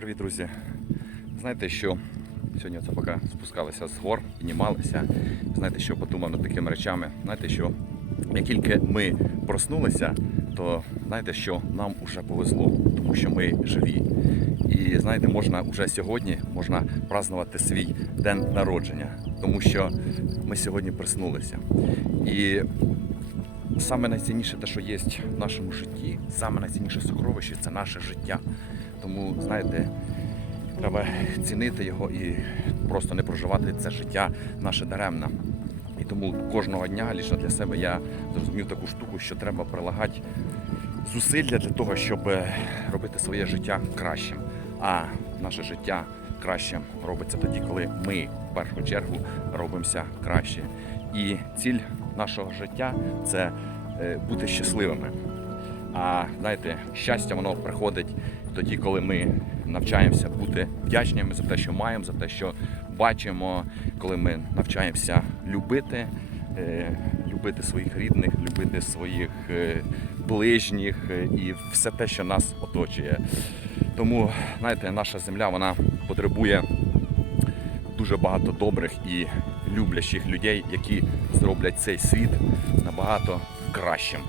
Привіт, друзі. Знаєте, що сьогодні це поки спускалися з гор, піднімалися. Знаєте, що подумав над такими речами. Знаєте, що як тільки ми проснулися, то знаєте, що нам вже повезло, тому що ми живі. І знаєте, можна вже сьогодні можна празднувати свій день народження, тому що ми сьогодні проснулися. І саме найцінніше те, що є в нашому житті, саме найцінніше сокровище це наше життя. Тому, знаєте, треба цінити його і просто не проживати це життя наше даремно. І тому кожного дня лише для себе я зрозумів таку штуку, що треба прилагати зусилля для того, щоб робити своє життя кращим. А наше життя кращим робиться тоді, коли ми в першу чергу робимося краще. І ціль нашого життя це е, бути щасливими. А знаєте, щастя воно приходить тоді, коли ми навчаємося бути вдячними за те, що маємо, за те, що бачимо, коли ми навчаємося любити, е, любити своїх рідних, любити своїх е, ближніх е, і все те, що нас оточує. Тому, знаєте, наша земля вона потребує дуже багато добрих і люблячих людей, які зроблять цей світ набагато кращим.